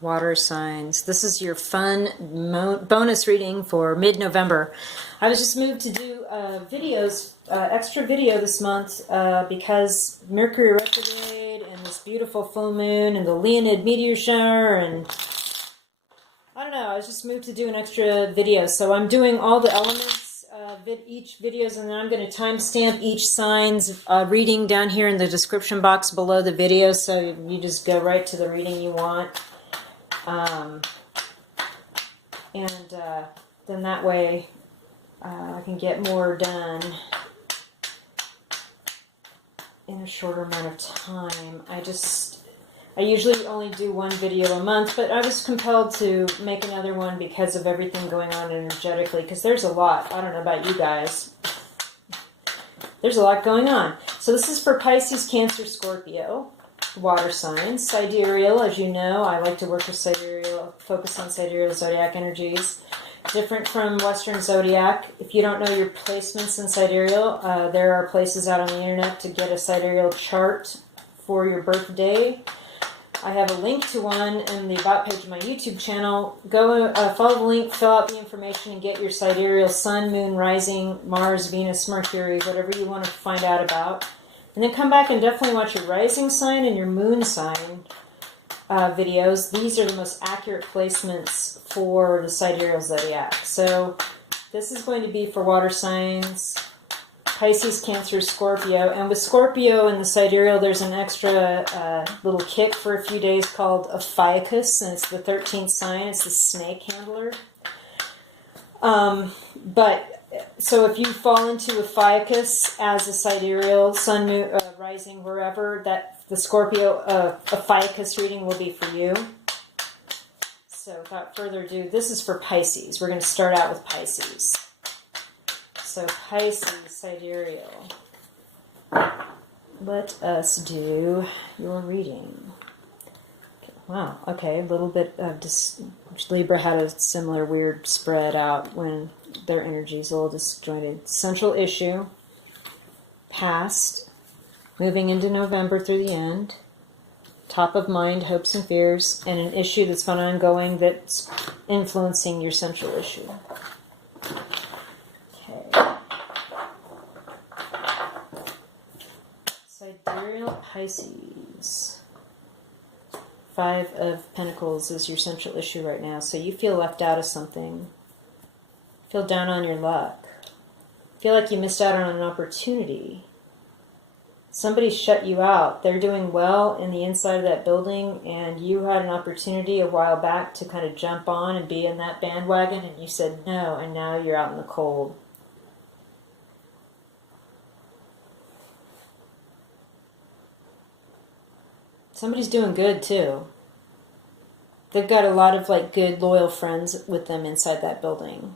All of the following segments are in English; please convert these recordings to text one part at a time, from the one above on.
Water signs. This is your fun bonus reading for mid-November. I was just moved to do extra video this month because Mercury retrograde and this beautiful full moon and the Leonid meteor shower, and I don't know, I was just moved to do an extra video. So I'm doing all the elements each videos, and then I'm going to timestamp each sign's reading down here in the description box below the video, so you just go right to the reading you want. Then that way I can get more done in a shorter amount of time. I usually only do one video a month, but I was compelled to make another one because of everything going on energetically, because there's a lot. I don't know about you guys. There's a lot going on. So this is for Pisces, Cancer, Scorpio, water signs. Sidereal, as you know, I like to work with sidereal, focus on sidereal zodiac energies. Different from Western zodiac. If you don't know your placements in sidereal, there are places out on the internet to get a sidereal chart for your birthday. I have a link to one in the about page of my YouTube channel. Go follow the link, fill out the information, and get your sidereal sun, moon, rising, Mars, Venus, Mercury, whatever you want to find out about. And then come back and definitely watch your rising sign and your moon sign videos. These are the most accurate placements for the sidereal zodiac. So this is going to be for water signs, Pisces, Cancer, Scorpio. And with Scorpio and the sidereal, there's an extra little kick for a few days called a Ophiuchus, and it's the 13th sign. It's the snake handler. So if you fall into a Ophiuchus as a sidereal, sun, moon, rising, wherever, that the Scorpio Ophiuchus reading will be for you. So without further ado, this is for Pisces. We're going to start out with Pisces. So Pisces, sidereal. Let us do your reading. Okay, wow, okay, a little bit of Libra had a similar weird spread out when their energy is a little disjointed. Central issue, past, moving into November through the end, top of mind, hopes and fears, and an issue that's been ongoing that's influencing your central issue. Sidereal Pisces. 5 of Pentacles is your central issue right now. So you feel left out of something. Feel down on your luck. Feel like you missed out on an opportunity. Somebody shut you out. They're doing well in the inside of that building, and you had an opportunity a while back to kind of jump on and be in that bandwagon, and you said no, and now you're out in the cold. Somebody's doing good too. They've got a lot of good, loyal friends with them inside that building.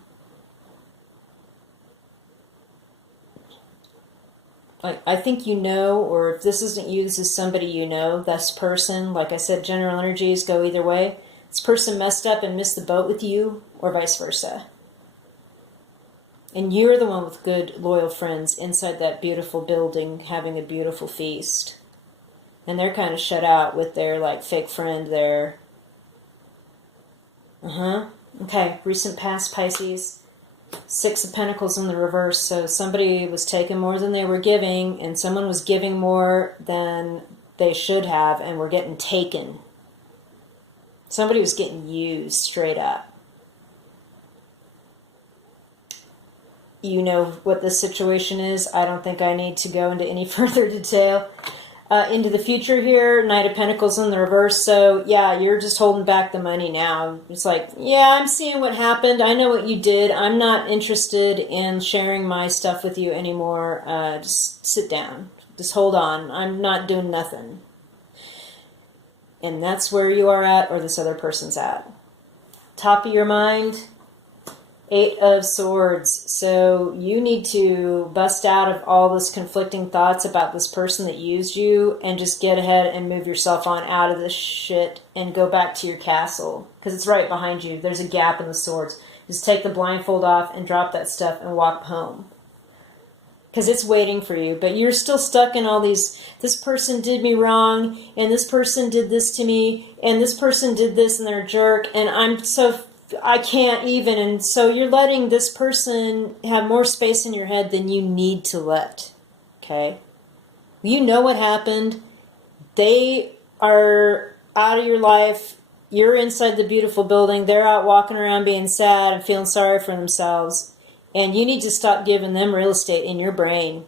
I think you know, or if this isn't you, this is somebody you know. This person, like I said, general energies go either way. This person messed up and missed the boat with you, or vice versa. And you're the one with good, loyal friends inside that beautiful building having a beautiful feast. And they're kind of shut out with their fake friend there. Okay, recent past Pisces. 6 of Pentacles in the reverse. So somebody was taking more than they were giving, and someone was giving more than they should have and were getting taken. Somebody was getting used straight up. You know what this situation is. I don't think I need to go into any further detail. Into the future here, Knight of Pentacles in the reverse. So yeah, you're just holding back the money now. It's yeah, I'm seeing what happened. I know what you did. I'm not interested in sharing my stuff with you anymore. Just sit down. Just hold on. I'm not doing nothing. And that's where you are at, or this other person's at. Top of your mind, 8 of Swords. So you need to bust out of all this conflicting thoughts about this person that used you and just get ahead and move yourself on out of this shit and go back to your castle. Because it's right behind you. There's a gap in the swords. Just take the blindfold off and drop that stuff and walk home. because it's waiting for you. But you're still stuck in all these, this person did me wrong, and this person did this to me, and this person did this, and they're a jerk, and I can't even. And so you're letting this person have more space in your head than you need to let. Okay? You know what happened. They are out of your life. You're inside the beautiful building. They're out walking around being sad and feeling sorry for themselves. And you need to stop giving them real estate in your brain.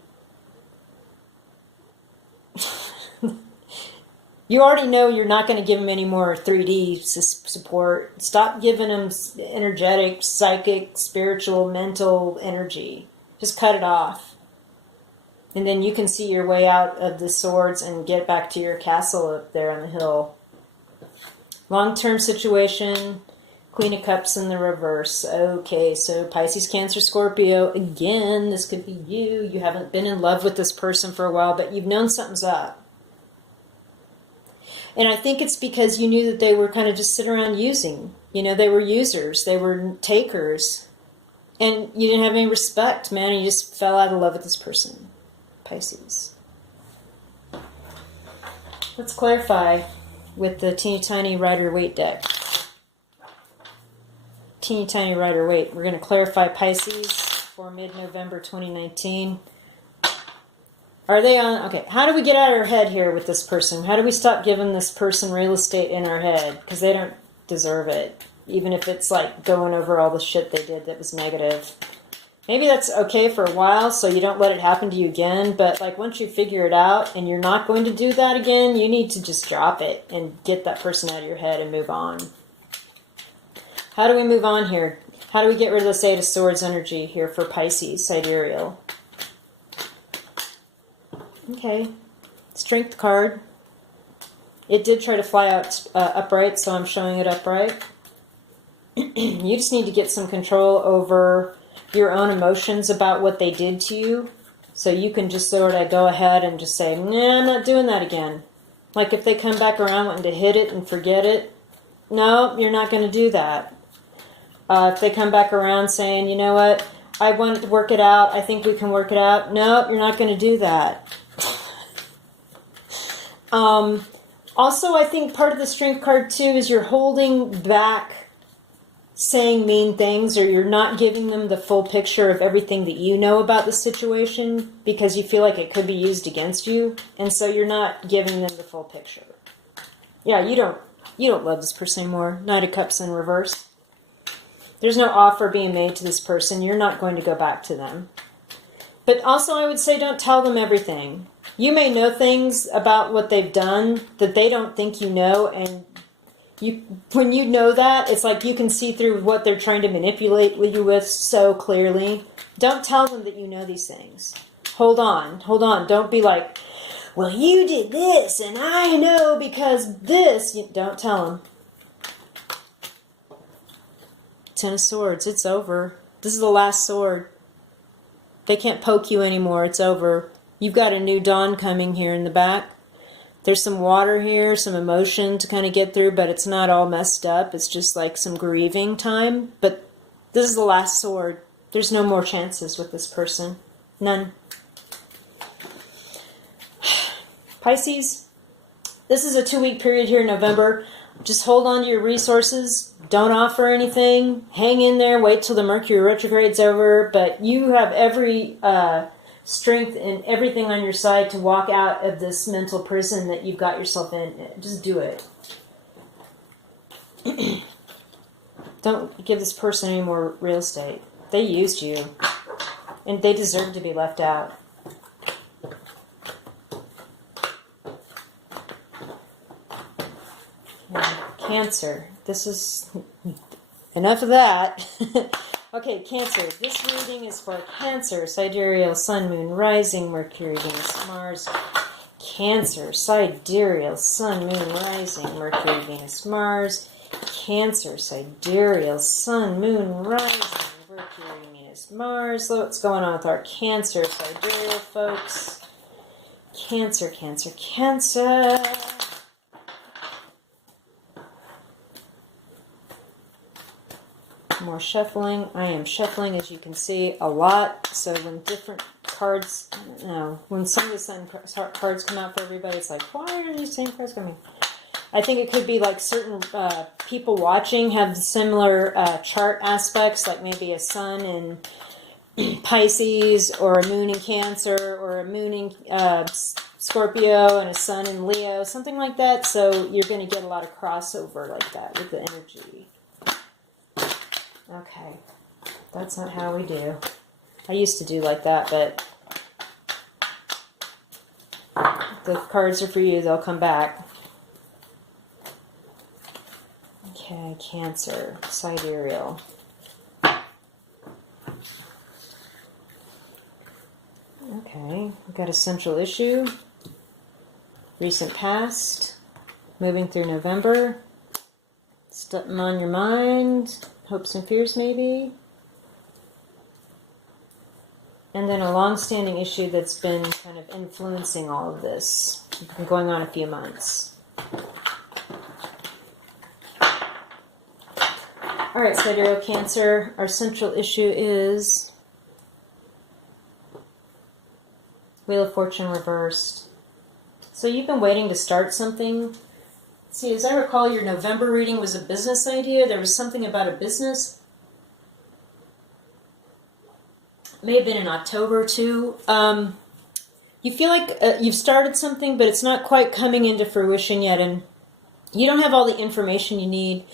You already know you're not going to give them any more 3D support. Stop giving them energetic, psychic, spiritual, mental energy. Just cut it off. And then you can see your way out of the swords and get back to your castle up there on the hill. Long-term situation, Queen of Cups in the reverse. Okay, so Pisces, Cancer, Scorpio. Again, this could be you. You haven't been in love with this person for a while, but you've known something's up. And I think it's because you knew that they were kind of just sitting around using. You know, they were users. They were takers. And you didn't have any respect, man. And you just fell out of love with this person. Pisces. Let's clarify with the teeny tiny Rider-Waite deck. Teeny tiny Rider-Waite. We're going to clarify Pisces for mid-November 2019. Are they on? Okay, how do we get out of our head here with this person? How do we stop giving this person real estate in our head? Because they don't deserve it. Even if it's like going over all the shit they did that was negative. Maybe that's okay for a while so you don't let it happen to you again. But like once you figure it out and you're not going to do that again, you need to just drop it and get that person out of your head and move on. How do we move on here? How do we get rid of this Eight of Swords energy here for Pisces, sidereal? Okay, Strength card. It did try to fly out upright, so I'm showing it upright. You just need to get some control over your own emotions about what they did to you. So you can just sort of go ahead and just say, nah, I'm not doing that again. Like if they come back around wanting to hit it and forget it, no, you're not going to do that. If they come back around saying, you know what, I want to work it out, I think we can work it out, no, you're not going to do that. Also, I think part of the Strength card too is you're holding back saying mean things, or you're not giving them the full picture of everything that you know about the situation because you feel like it could be used against you, and so you're not giving them the full picture. Yeah, you don't love this person anymore. Knight of Cups in reverse. There's no offer being made to this person. You're not going to go back to them. But also I would say don't tell them everything. You may know things about what they've done that they don't think you know, and when you know that, it's like you can see through what they're trying to manipulate you with so clearly. Don't tell them that you know these things. Hold on. Don't be like, well, you did this, and I know because this. Don't tell them. Ten of Swords, it's over. This is the last sword. They can't poke you anymore. It's over. You've got a new dawn coming here in the back. There's some water here, some emotion to kind of get through, but it's not all messed up. It's just like some grieving time. But this is the last sword. There's no more chances with this person. None. Pisces, this is a 2-week period here in November. Just hold on to your resources. Don't offer anything. Hang in there. Wait till the Mercury retrograde's over. But you have every strength and everything on your side to walk out of this mental prison that you've got yourself in. Just do it. Don't give this person any more real estate. They used you. And they deserve to be left out. Cancer. This is enough of that. Okay, Cancer. This reading is for Cancer, sidereal, Sun, Moon, Rising, Mercury, Venus, Mars. Cancer, sidereal, Sun, Moon, Rising, Mercury, Venus, Mars. Cancer, sidereal, Sun, Moon, Rising, Mercury, Venus, Mars. What's going on with our Cancer, sidereal folks? Cancer, Cancer, Cancer. More shuffling. I am shuffling, as you can see, a lot. So when different cards, I don't know, when some of the sun cards come out for everybody, it's like, why are these same cards coming? I think it could be like certain people watching have similar chart aspects, like maybe a sun in Pisces, or a moon in Cancer, or a moon in Scorpio, and a sun in Leo, something like that. So you're going to get a lot of crossover like that with the energy. Okay, that's not how we do. I used to do like that, but the cards are for you. They'll come back. Okay, Cancer, sidereal. Okay, we've got a central issue, recent past, moving through November, something on your mind, hopes and fears maybe, and then a long-standing issue that's been kind of influencing all of this. It's been going on a few months. All right, sidereal Cancer, our central issue is Wheel of Fortune reversed. So you've been waiting to start something. See, as I recall, your November reading was a business idea. There was something about a business. May have been in October too. You feel like you've started something, but it's not quite coming into fruition yet, and you don't have all the information you need.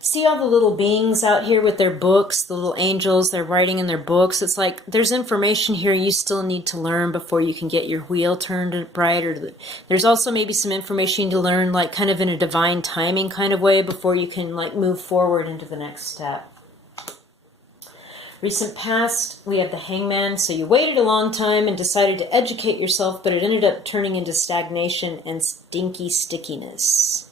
See all the little beings out here with their books, the little angels, they're writing in their books. It's like there's information here you still need to learn before you can get your wheel turned right. Or there's also maybe some information you need to learn, like kind of in a divine timing kind of way, before you can like move forward into the next step. Recent past, we have the Hangman. So you waited a long time and decided to educate yourself, but it ended up turning into stagnation and stinky stickiness.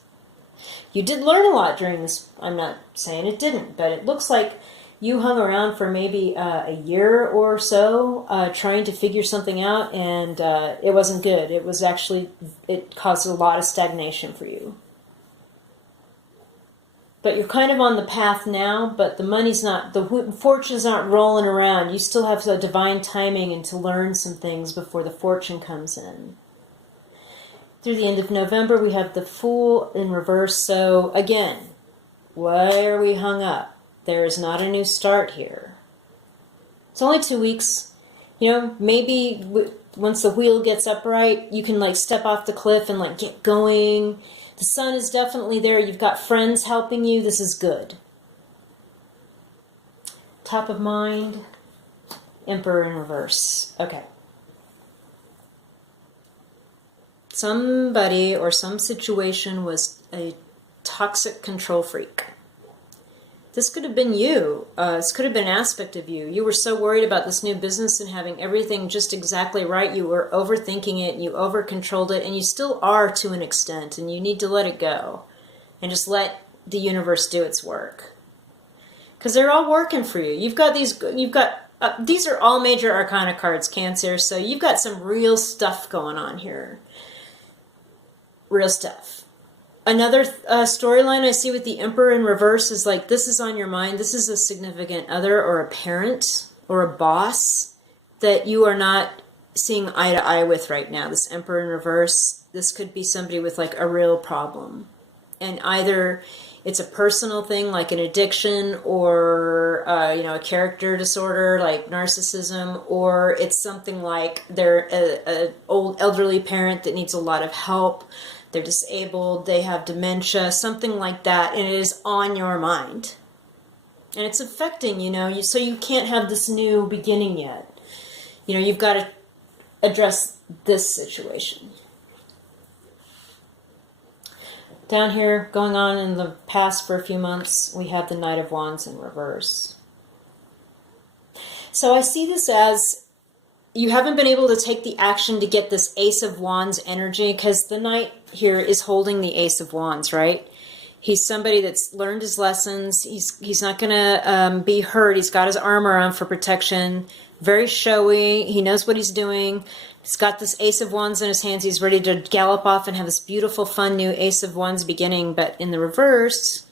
You did learn a lot during this. I'm not saying it didn't, but it looks like you hung around for maybe a year or so trying to figure something out, and it wasn't good. It was actually, it caused a lot of stagnation for you. But you're kind of on the path now, but the money's not, the fortune's not rolling around. You still have the divine timing and to learn some things before the fortune comes in. Through the end of November, we have the Fool in reverse. So again, why are we hung up? There is not a new start here. It's only 2 weeks. You know, maybe once the wheel gets upright, you can like step off the cliff and like get going. The sun is definitely there. You've got friends helping you. This is good. Top of mind, Emperor in reverse. Okay. Somebody or some situation was a toxic control freak. This could have been you. This could have been an aspect of you. You were so worried about this new business and having everything just exactly right. You were overthinking it, and you over-controlled it, and you still are to an extent, and you need to let it go and just let the universe do its work. Because they're all working for you. These are all major arcana cards, Cancer, so you've got some real stuff going on here. Real stuff. Another storyline I see with the Emperor in reverse is like, this is on your mind. This is a significant other or a parent or a boss that you are not seeing eye to eye with right now. This Emperor in reverse, this could be somebody with like a real problem. And either it's a personal thing like an addiction or, a character disorder like narcissism, or it's something like they're an old elderly parent that needs a lot of help. They're disabled, they have dementia, something like that, and it is on your mind. And it's affecting, so you can't have this new beginning yet. You've got to address this situation. Down here, going on in the past for a few months, we have the Knight of Wands in reverse. So I see this as you haven't been able to take the action to get this Ace of Wands energy, because the Knight here is holding the Ace of Wands, right? He's somebody that's learned his lessons. He's not going to be hurt. He's got his armor on for protection. Very showy. He knows what he's doing. He's got this Ace of Wands in his hands. He's ready to gallop off and have this beautiful, fun new Ace of Wands beginning. But in the reverse,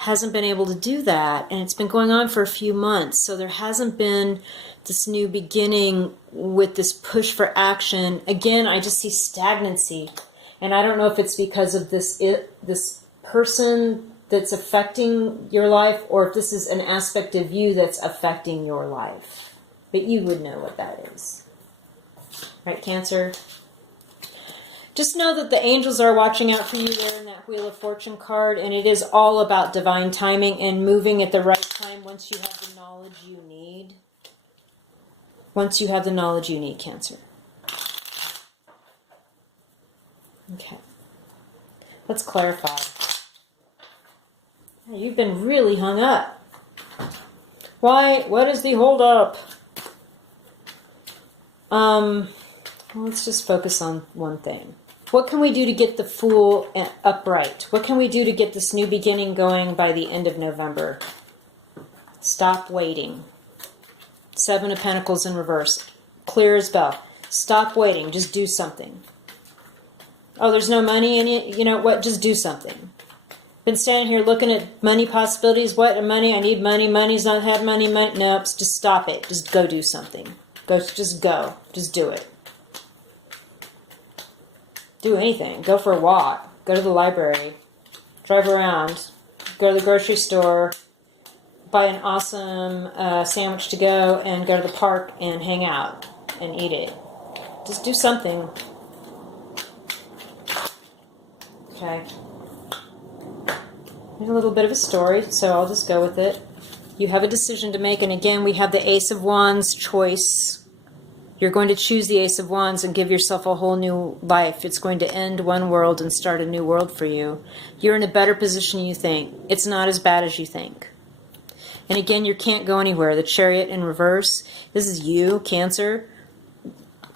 hasn't been able to do that, and it's been going on for a few months. So there hasn't been this new beginning with this push for action. Again, I just see stagnancy, and I don't know if it's because of this person that's affecting your life, or if this is an aspect of you that's affecting your life. But you would know what that is. Right, Cancer? Just know that the angels are watching out for you there in that Wheel of Fortune card, and it is all about divine timing and moving at the right time once you have the knowledge you need. Once you have the knowledge you need, Cancer. Okay. Let's clarify. You've been really hung up. Why? What is the hold up? Let's just focus on one thing. What can we do to get the Fool upright? What can we do to get this new beginning going by the end of November? Stop waiting. 7 of Pentacles in reverse. Clear as bell. Stop waiting. Just do something. Oh, there's no money in it? You know what? Just do something. Been standing here looking at money possibilities. What? Money? I need money. Money's not had money. Money. Nope. Just stop it. Just go do something. Just go. Just do it. Do anything. Go for a walk. Go to the library. Drive around. Go to the grocery store. Buy an awesome sandwich to go, and go to the park and hang out and eat it. Just do something. Okay. Here's a little bit of a story, so I'll just go with it. You have a decision to make, and again, we have the Ace of Wands choice. You're going to choose the Ace of Wands and give yourself a whole new life. It's going to end one world and start a new world for you. You're in a better position than you think. It's not as bad as you think. And again, you can't go anywhere. The Chariot in reverse. This is you, Cancer.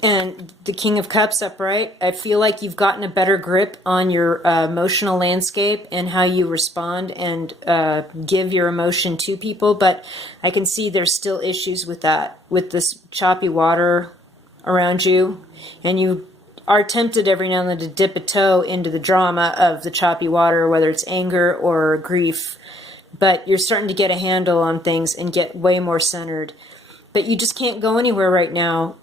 And the King of Cups upright. I feel like you've gotten a better grip on your emotional landscape and how you respond and give your emotion to people. But I can see there's still issues with that, with this choppy water around you. And you are tempted every now and then to dip a toe into the drama of the choppy water, whether it's anger or grief. But you're starting to get a handle on things and get way more centered. But you just can't go anywhere right now.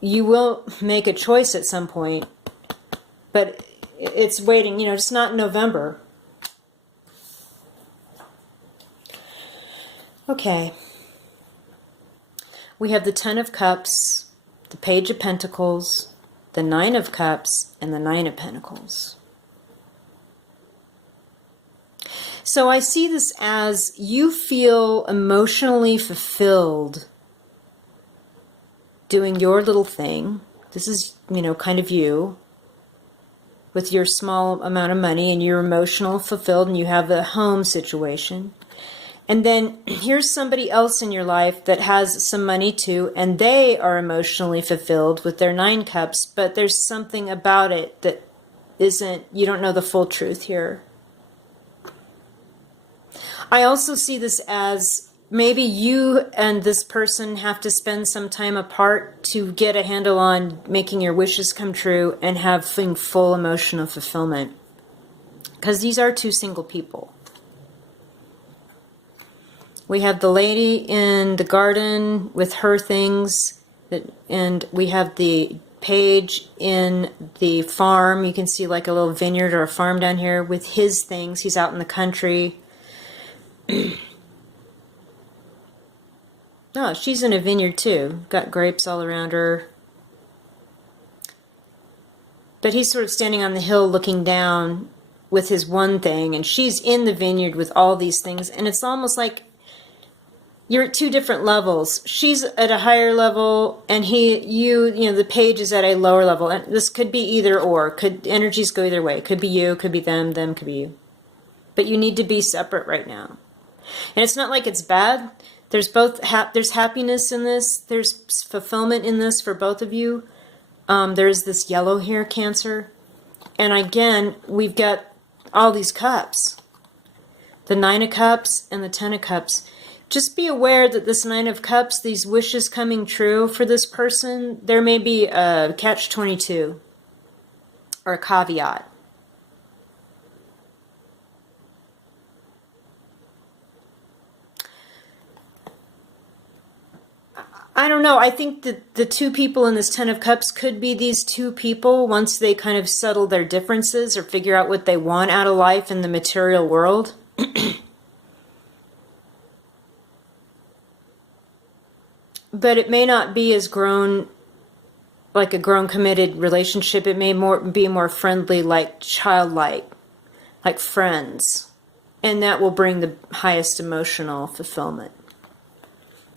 You will make a choice at some point, but it's waiting, just not in November. Okay. We have the 10 of Cups, the Page of Pentacles, the 9 of Cups, and the 9 of Pentacles. So I see this as you feel emotionally fulfilled doing your little thing. This is, kind of you with your small amount of money, and you're emotional fulfilled, and you have a home situation. And then here's somebody else in your life that has some money too, and they are emotionally fulfilled with their 9 cups, but there's something about it that isn't, you don't know the full truth here. I also see this as maybe you and this person have to spend some time apart to get a handle on making your wishes come true and having full emotional fulfillment. Because these are 2 single people. We have the lady in the garden with her things, and we have the page in the farm. You can see like a little vineyard or a farm down here with his things. He's out in the country. Oh, she's in a vineyard too. Got grapes all around her. But he's sort of standing on the hill looking down with his one thing, and she's in the vineyard with all these things, and it's almost like you're at 2 different levels. She's at a higher level, and the page is at a lower level. And this could be either or. Energies go either way. Could be you, could be them could be you. But you need to be separate right now. And it's not like it's bad. There's there's happiness in this. There's fulfillment in this for both of you. There's this yellow here, Cancer. And again, we've got all these cups. The 9 of Cups and the 10 of Cups. Just be aware that this 9 of Cups, these wishes coming true for this person, there may be a catch-22 or a caveat. I don't know. I think that the two people in this Ten of Cups could be these two people once they kind of settle their differences or figure out what they want out of life in the material world. But it may not be as grown, like a grown committed relationship. It may be more friendly, like childlike, like friends. And that will bring the highest emotional fulfillment.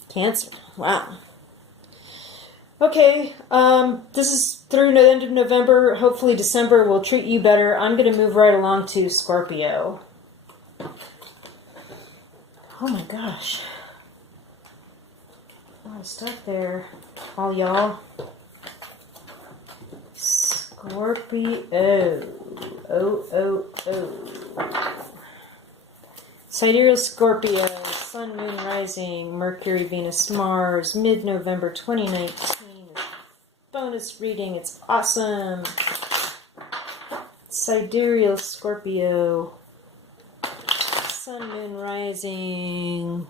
Cancer. Wow. Okay, this is through the end of November. Hopefully December will treat you better. I'm going to move right along to Scorpio. Oh my gosh. A lot of stuff there. All y'all. Scorpio. Sidereal Scorpio, Sun, Moon, Rising, Mercury, Venus, Mars, mid-November 2019. Bonus reading, it's awesome. Sidereal Scorpio, Sun, Moon, Rising,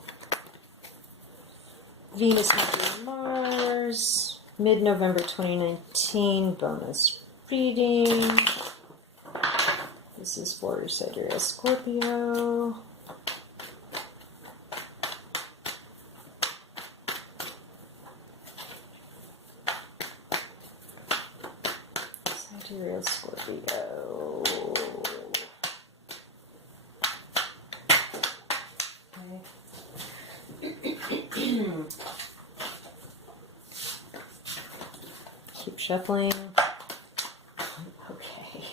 Venus, Mercury, Mars, mid-November 2019. Bonus reading. This is for Sidereal Scorpio. Sidereal Scorpio. Okay. Keep shuffling. Okay.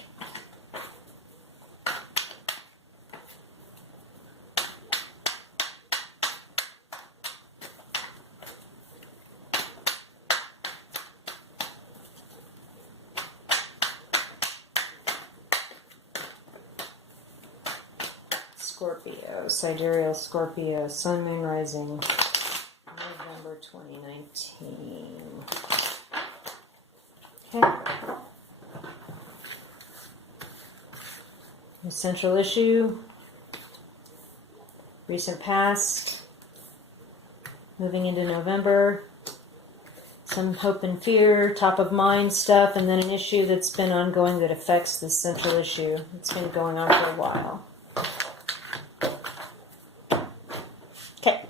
Scorpio, Sidereal Scorpio, Sun, Moon, Rising, November 2019. Okay. Central issue, recent past, moving into November, some hope and fear, top of mind stuff, and then an issue that's been ongoing that affects this central issue. It's been going on for a while. Okay.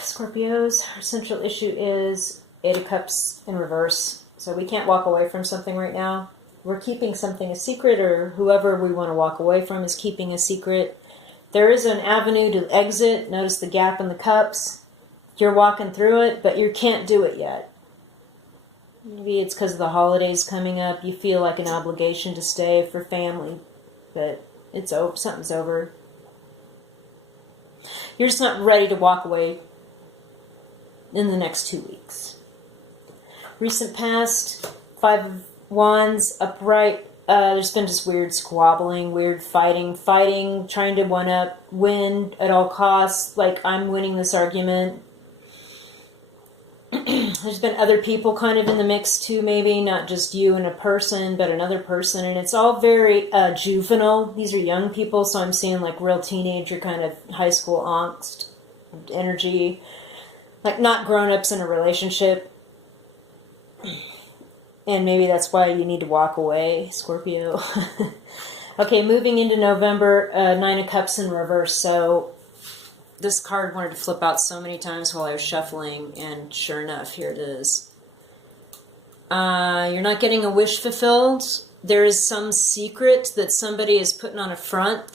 Scorpios, our central issue is Eight of Cups in reverse. So we can't walk away from something right now. We're keeping something a secret, or whoever we want to walk away from is keeping a secret. There is an avenue to exit. Notice the gap in the cups. You're walking through it, but you can't do it yet. Maybe it's because of the holidays coming up. You feel like an obligation to stay for family, but it's over. Something's over. You're just not ready to walk away in the next 2 weeks. Recent past, Five of Wands, upright. There's been just weird squabbling, weird fighting, trying to win at all costs, like I'm winning this argument. There's been other people kind of in the mix too, maybe, not just you and a person, but another person, and it's all very juvenile. These are young people, so I'm seeing like real teenager kind of high school angst energy, like not grown-ups in a relationship. And maybe that's why you need to walk away, Scorpio. Okay, moving into November, Nine of Cups in reverse. So this card wanted to flip out so many times while I was shuffling, and sure enough, here it is. You're not getting a wish fulfilled. There is some secret that somebody is putting on a front,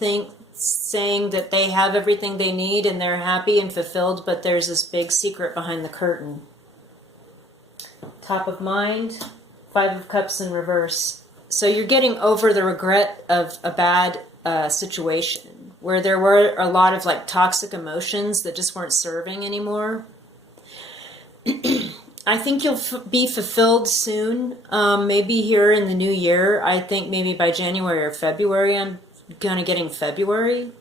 saying that they have everything they need and they're happy and fulfilled, but there's this big secret behind the curtain. Top of mind, Five of Cups in reverse. So you're getting over the regret of a bad situation where there were a lot of like toxic emotions that just weren't serving anymore. I think you'll be fulfilled soon, maybe here in the new year. I think maybe by January or February. I'm kind of getting February.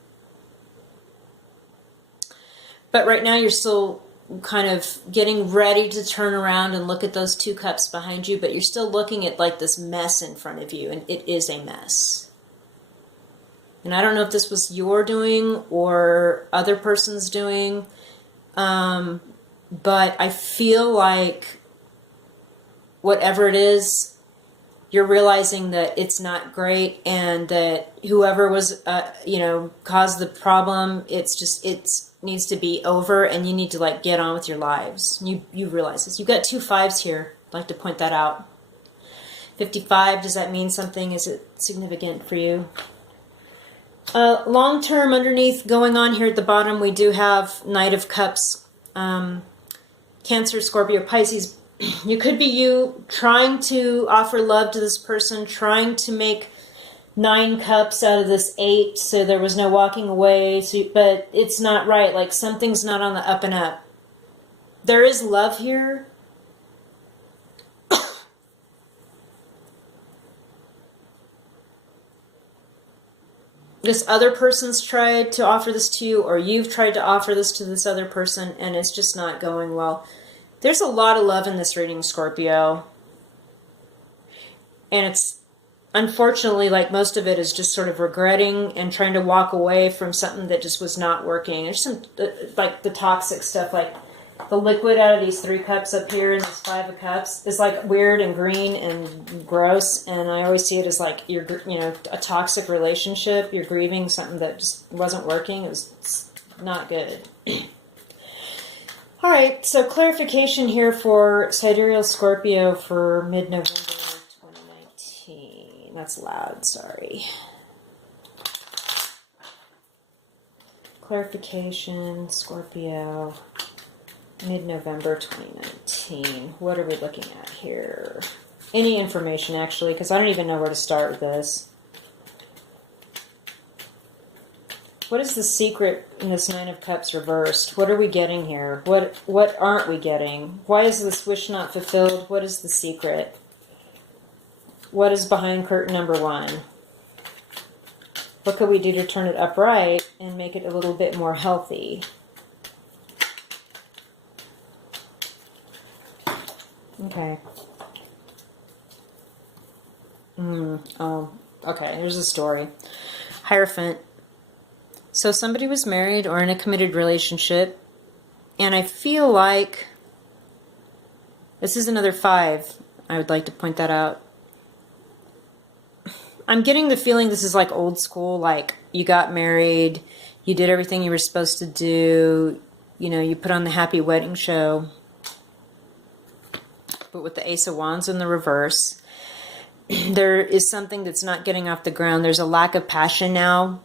But right now you're still kind of getting ready to turn around and look at those two cups behind you, but you're still looking at like this mess in front of you, and it is a mess. And I don't know if this was your doing or other person's doing, but I feel like whatever it is, you're realizing that it's not great, and that whoever was, caused the problem, it needs to be over, and you need to like get on with your lives. You realize this. You've got 2 5s here. I'd like to point that out. 55, does that mean something? Is it significant for you? Long term underneath going on here at the bottom, we do have Knight of Cups, Cancer, Scorpio, Pisces. You could be you trying to offer love to this person, trying to make 9 cups out of this 8, so there was no walking away, but it's not right. Like something's not on the up and up. There is love here. This other person's tried to offer this to you, or you've tried to offer this to this other person, and it's just not going well. There's a lot of love in this reading, Scorpio. And it's, unfortunately, like most of it is just sort of regretting and trying to walk away from something that just was not working. There's some, like the toxic stuff, like the liquid out of these 3 cups up here and this 5 of cups is like weird and green and gross. And I always see it as like, a toxic relationship. You're grieving something that just wasn't working. It's not good. All right, so clarification here for sidereal Scorpio for mid-November 2019. That's loud, sorry. Clarification, Scorpio, mid-November 2019. What are we looking at here? Any information, actually, because I don't even know where to start with this. What is the secret in this 9 of Cups reversed? What are we getting here? What aren't we getting? Why is this wish not fulfilled? What is the secret? What is behind curtain number 1? What could we do to turn it upright and make it a little bit more healthy? Okay. Okay, here's the story. Hierophant. So somebody was married or in a committed relationship, and I feel like this is another 5. I would like to point that out. I'm getting the feeling this is like old school, like you got married, you did everything you were supposed to do, you put on the happy wedding show, but with the Ace of Wands in the reverse, there is something that's not getting off the ground. There's a lack of passion now.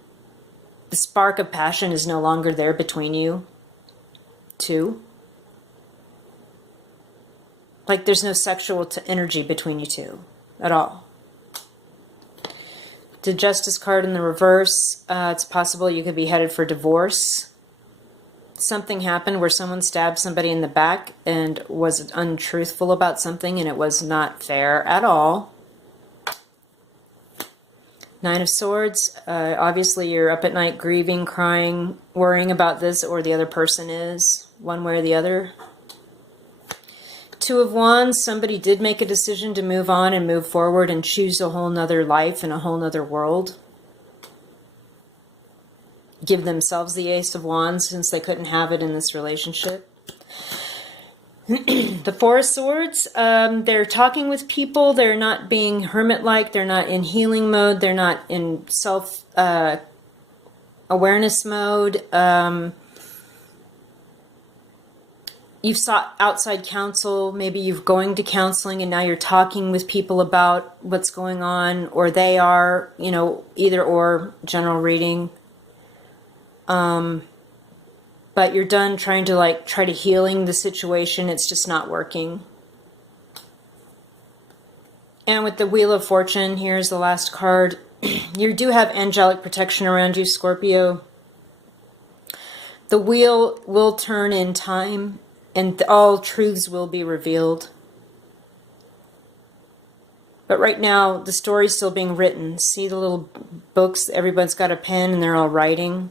The spark of passion is no longer there between you two. Like there's no sexual energy between you two at all. The Justice card in the reverse, it's possible you could be headed for divorce. Something happened where someone stabbed somebody in the back and was untruthful about something, and it was not fair at all. 9 of Swords, obviously you're up at night grieving, crying, worrying about this, or the other person is, one way or the other. 2 of Wands, somebody did make a decision to move on and move forward and choose a whole nother life and a whole nother world. Give themselves the Ace of Wands since they couldn't have it in this relationship. The 4 of Swords, they're talking with people, they're not being hermit-like, they're not in healing mode, they're not in self-awareness mode. You've sought outside counsel, maybe you're going to counseling and now you're talking with people about what's going on, or they are, either or, general reading. But you're done trying to try to healing the situation. It's just not working. And with the Wheel of Fortune, here's the last card. You do have angelic protection around you, Scorpio. The wheel will turn in time, and all truths will be revealed. But right now, the story's still being written. See the little books? Everyone's got a pen and they're all writing.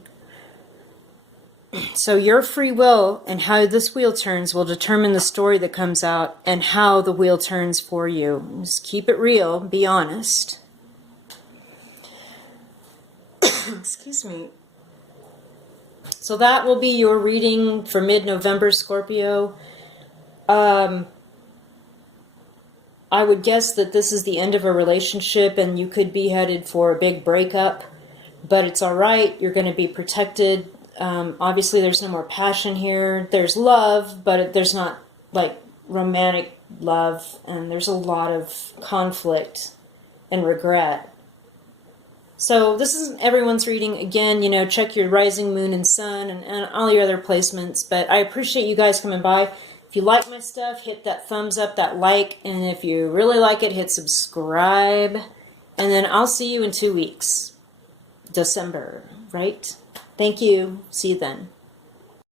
So your free will and how this wheel turns will determine the story that comes out and how the wheel turns for you. Just keep it real. Be honest. Excuse me. So that will be your reading for mid-November, Scorpio. I would guess that this is the end of a relationship and you could be headed for a big breakup, but it's all right. You're going to be protected. Obviously, there's no more passion here. There's love, but there's not like romantic love, and there's a lot of conflict and regret. So this isn't everyone's reading. Again, you know, check your rising moon and sun and all your other placements. But I appreciate you guys coming by. If you like my stuff, hit that thumbs up, that like. And if you really like it, hit subscribe. And then I'll see you in 2 weeks. December, right? Thank you. See you then.